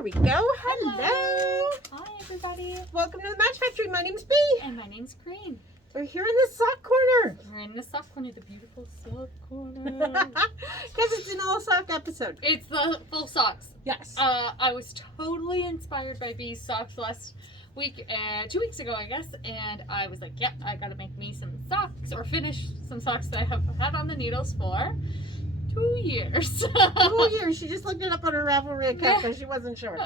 There we go. Hello. Hi, everybody. Welcome to the Match Factory. My name's B. And my name's Kaireen. We're here in the sock corner. We're in the sock corner, the beautiful sock corner. Because it's an all sock episode. It's the full socks. Yes. I was totally inspired by B's socks last week, 2 weeks ago, I guess. And I was like, yep, I gotta make me some socks or finish some socks that I have had on the needles for 2 years. 2 years. She just looked it up on her Ravelry account because she wasn't sure.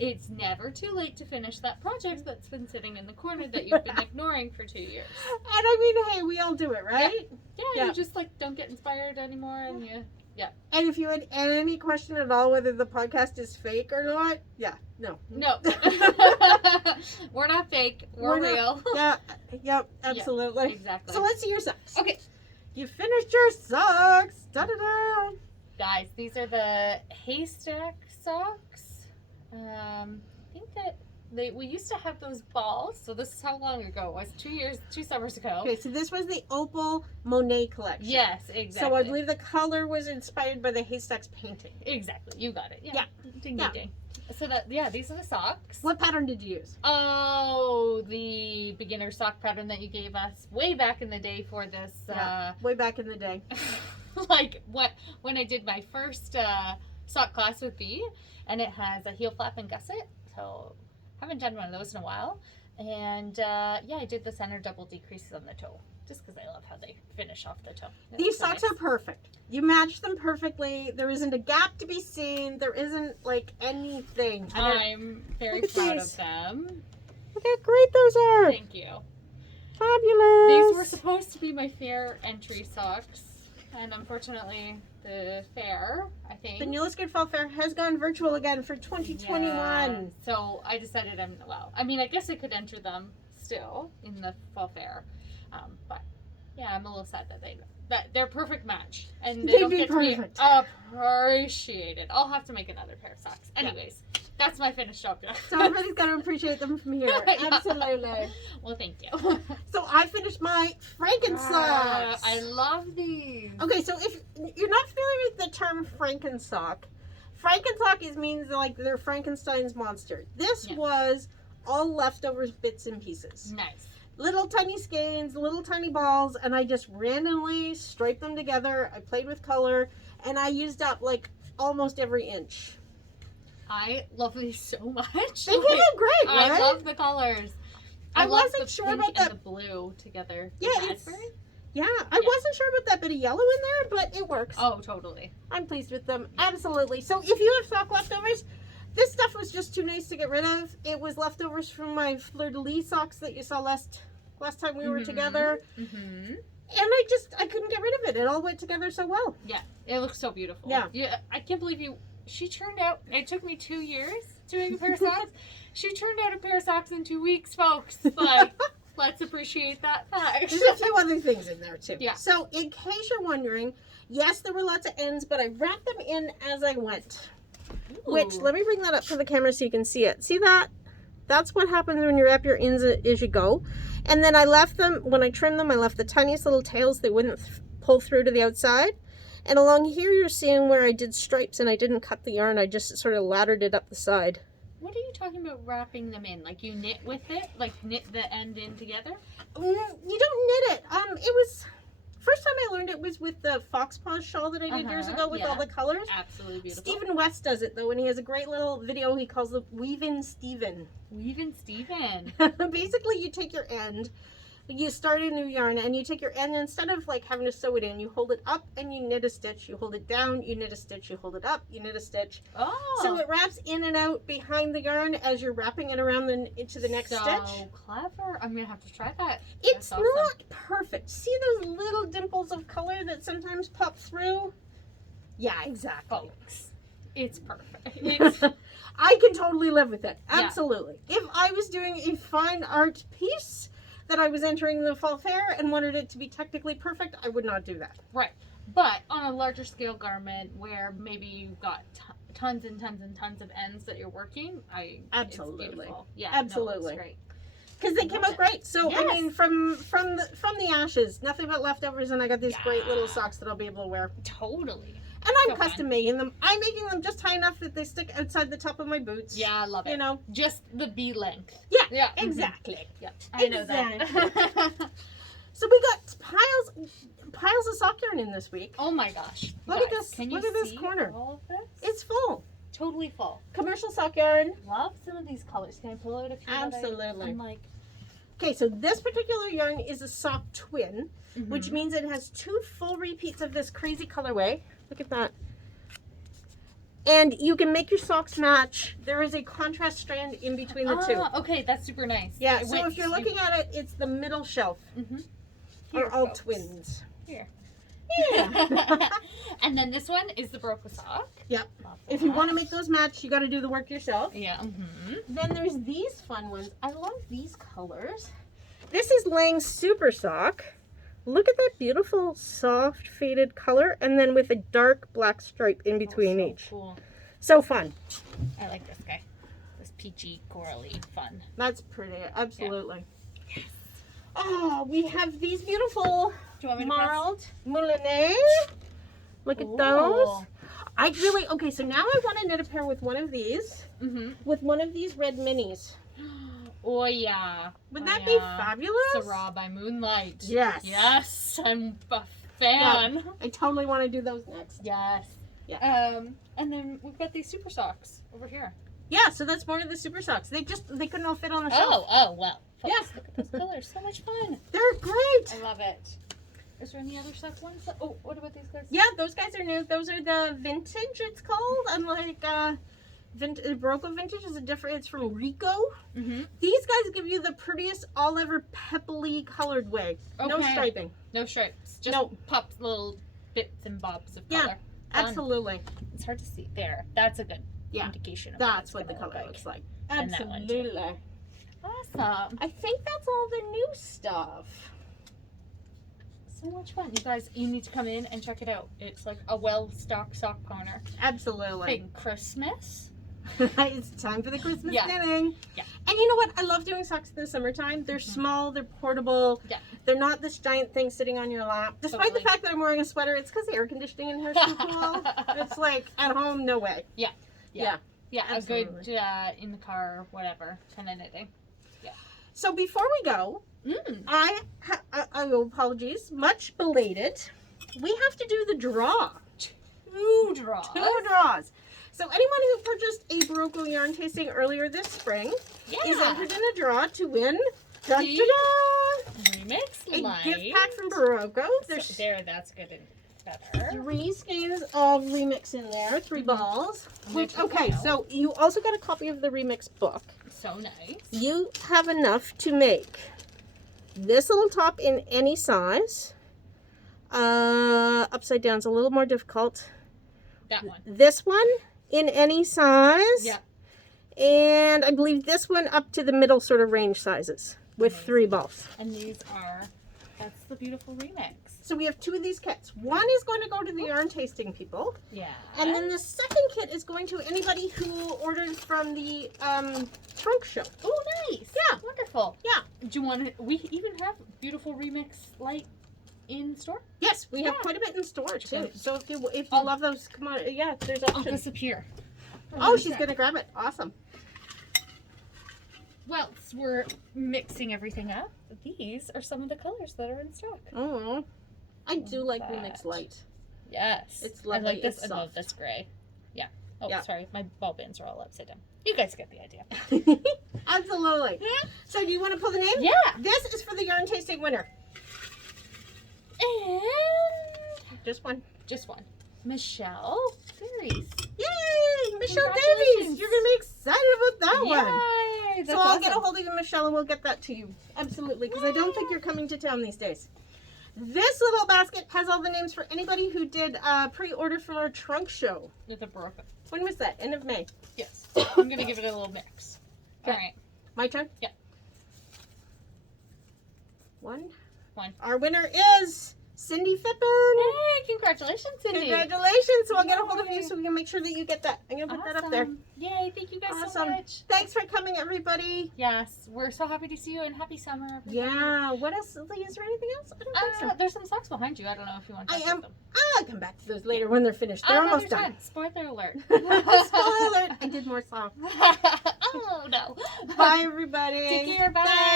It's never too late to finish that project that's been sitting in the corner that you've been ignoring for 2 years. And I mean, hey, we all do it, right? Yeah, you just like don't get inspired anymore, and And if you had any question at all whether the podcast is fake or not, no. We're not fake. We're real. Yep, absolutely. Yeah, exactly. So let's see your socks. Okay. You finished your socks. Da-da-da. Guys, these are the haystack socks. I think that we used to have those balls. So this is how long ago it was. 2 summers ago. Okay, so this was the Opal Monet collection. Yes, exactly. So I believe the color was inspired by the haystacks painting. Exactly. You got it. Yeah. Ding, ding, ding. So these are the socks. What pattern did you use? Oh, the beginner sock pattern that you gave us way back in the day for this. Way back in the day. Like when I did my first sock class with B, and it has a heel flap and gusset. So haven't done one of those in a while. And I did the center double decreases on the toe, just because I love how they finish off the toe. These socks are perfect. You match them perfectly. There isn't a gap to be seen. There isn't like anything. I'm very proud of them. Look how great those are. Thank you. Fabulous. These were supposed to be my fair entry socks, and unfortunately the fair, I think, the New Liskeard Fall Fair has gone virtual again for 2021. Yeah. So I decided I mean, I guess I could enter them still in the Fall Fair, but yeah, I'm a little sad that they're perfect match, and they don't get to be appreciated. I'll have to make another pair of socks. Anyways, that's my finished object. So everybody's got to appreciate them from here. Absolutely. Well, thank you. So I finished my Frankensocks. I love these. Okay, so if you're not familiar with the term Frankensock means like they're Frankenstein's monster. This was all leftovers, bits and pieces. Nice. Little tiny skeins, little tiny balls, and I just randomly striped them together. I played with color, and I used up like almost every inch. I love these so much. They came out great, right? I love the colors. I wasn't sure about that. And the blue together. Yeah, I wasn't sure about that bit of yellow in there, but it works. Oh, totally. I'm pleased with them. Absolutely. So if you have sock leftovers, this stuff was just too nice to get rid of. It was leftovers from my fleur-de-lis socks that you saw last time we were together. Mm-hmm. And I couldn't get rid of it. It all went together so well. Yeah, it looks so beautiful. Yeah. I can't believe she turned out, it took me 2 years to make a pair of socks. She turned out a pair of socks in 2 weeks, folks. Like, let's appreciate that fact. There's a few other things in there, too. Yeah. So, in case you're wondering, yes, there were lots of ends, but I wrapped them in as I went. Ooh. Which, let me bring that up to the camera so you can see it. See that? That's what happens when you wrap your ends as you go. And then I left them, when I trimmed them, I left the tiniest little tails. They wouldn't pull through to the outside. And along here, you're seeing where I did stripes and I didn't cut the yarn. I just sort of laddered it up the side. What are you talking about wrapping them in? Like you knit with it? Like knit the end in together? You don't knit it. It was... First time I learned it was with the fox paw shawl that I did years ago with all the colors. Absolutely beautiful. Stephen West does it though, and he has a great little video he calls it Weave-In Steven. Weave-In Steven. Basically, you take your end, you start a new yarn, and you take your end, and instead of like having to sew it in, you hold it up and you knit a stitch. You hold it down, you knit a stitch. You hold it up, you knit a stitch. Oh. So it wraps in and out behind the yarn as you're wrapping it around into the next stitch. So clever. I'm gonna have to try that. It's awesome. Not perfect. See those little dimples of color that sometimes pop through? Yeah, exactly. Folks, it's perfect. I can totally live with it. Absolutely. Yeah. If I was doing a fine art piece that I was entering the fall fair and wanted it to be technically perfect, I would not do that. Right. But on a larger scale garment where maybe you've got tons and tons and tons of ends that you're working, absolutely. It's beautiful. Yeah, absolutely. No, great. Because they came out great. So I mean, from the ashes, nothing but leftovers, and I got these great little socks that I'll be able to wear. Totally. And I'm So fun. custom making them. I'm making them just high enough that they stick outside the top of my boots. Yeah, I love it. You know? Just the B length. Yeah, Yeah. exactly. Yeah, I know that. So we got piles of sock yarn in this week. Oh my gosh. Look at this. Can you Look at this see corner. all of this? It's full. Totally full. Commercial sock yarn. Love some of these colors. Can I pull out a few? Absolutely. I'm like, Okay, so this particular yarn is a sock twin, which mhm. means it has 2 full repeats of this crazy colorway. Look at that. And you can make your socks match. There is a contrast strand in between the two. Okay, that's super nice. Yeah, so if you're looking at it, it's the middle shelf. Are all folks. twins. Here. Yeah. And then this one is the Baroque sock. Yep. Love If you that. want to make those match, you got to do the work yourself. Yeah. Then there's these fun ones. I love these colors. This is Lang's Super Sock. Look at that beautiful soft faded color, and then with a dark black stripe in between each. Cool. So fun. I like this guy. This peachy, corally fun. That's pretty. Absolutely. Yes. Oh, we have these beautiful Do you want me to marled moulinet. Look at Ooh. those. I really, okay, so now I want to knit a pair with one of these, Mm-hmm. with one of these red minis. Oh yeah. Would that be fabulous? Sarah by Moonlight. Yes. Yes, I'm a fan. I totally want to do those next. Yes. Yeah. And then we've got these super socks over here. Yeah, so that's more of the super socks. They couldn't all fit on the shelf. Oh, well. Folks, Yeah. look at those colors. So much fun. They're great. I love it. Is there any other sock ones? Oh, what about these guys? Yeah, those guys are new. Those are the vintage, it's called. Unlike Baroque vintage is a different, it's from Rico. Mm-hmm. These guys give you the prettiest all over pebbly colored way. No Okay. striping. No stripes. Just No. pops little bits and bobs of Yeah. color. Fun. Absolutely. It's hard to see. There. That's a good Yeah. indication of That's what what the it's gonna color look looks like. And that one, too. Absolutely. Awesome. I think that's all the new stuff. So much fun. You guys, you need to come in and check it out. It's like a well-stocked sock corner. Absolutely. Big Christmas. It's time for the Christmas Yeah. knitting. Yeah. And you know what? I love doing socks in the summertime. They're small, they're portable. Yeah. They're not this giant thing sitting on your lap. Despite Totally. the fact that I'm wearing a sweater, it's because the air conditioning in here is too cool. It's like, at home, no way. Yeah. Yeah. Yeah, Absolutely. a good in the car, whatever kind of knitting. So before we go, I apologies, much belated. We have to do the draw. 2 draws. 2 draws. So anyone who purchased a Baroque yarn tasting earlier this spring is entered in a draw to win Remix a Light. gift pack from Baroque. There's There, that's good and better. 3 skeins of remix in there, 3 balls. Which, okay, Wow. so you also got a copy of the remix book. So nice. You have enough to make this little top in any size. Upside down is a little more difficult. That one. This one in any size. Yeah. And I believe this one up to the middle sort of range sizes with Amazing. 3 balls. And these are, that's the beautiful remix. So we have 2 of these kits. One is going to go to the yarn tasting people. Yeah. And then the second kit is going to anybody who ordered from the trunk show. Oh, nice. Yeah. Wonderful. Yeah. Do you want to, we even have beautiful remix light in store? Yes, we have Yeah. quite a bit in store too. Okay. So if you Oh. love those, come on, yeah, there's I'll options. disappear. Oh, she's gonna grab it. Awesome. Well, we're mixing everything up. These are some of the colors that are in stock. Oh, I do like that. Remix Light. Yes. It's I lovely. like this. It's I love soft. this gray. Yeah. Oh, Yeah. sorry. My ball bands are all upside down. You guys get the idea. Absolutely. Yeah. So do you want to pull the name? Yeah. This is for the yarn tasting winner. And Just one. just one. Michelle Fairies. Yay! Michelle Congratulations. Davies. You're gonna be excited about that one. Yay! So I'll get a hold of you, Michelle, and we'll get that to you. Absolutely, because I don't think you're coming to town these days. This little basket has all the names for anybody who did pre-order for our trunk show. With a broken. When was that? End of May. Yes. I'm gonna give it a little mix. Okay. All right. My turn? Yeah. One. One. Our winner is Cindy Fippen. Hey, congratulations, Cindy. Congratulations. So I'll get a hold of Yay. you so we can make sure that you get that. I'm going to put that up there. Yay, thank you guys so Awesome. much. Thanks for coming, everybody. Yes, we're so happy to see you and happy summer, everybody. Yeah. What else? Is there anything else? I don't think so. There's some socks behind you. I don't know if you want to check them. I'll come back to those later when they're finished. They're almost done. Time. Spoiler alert. Spoiler alert. I did more socks. Oh, no. Bye, everybody. Take care. Bye. Thanks.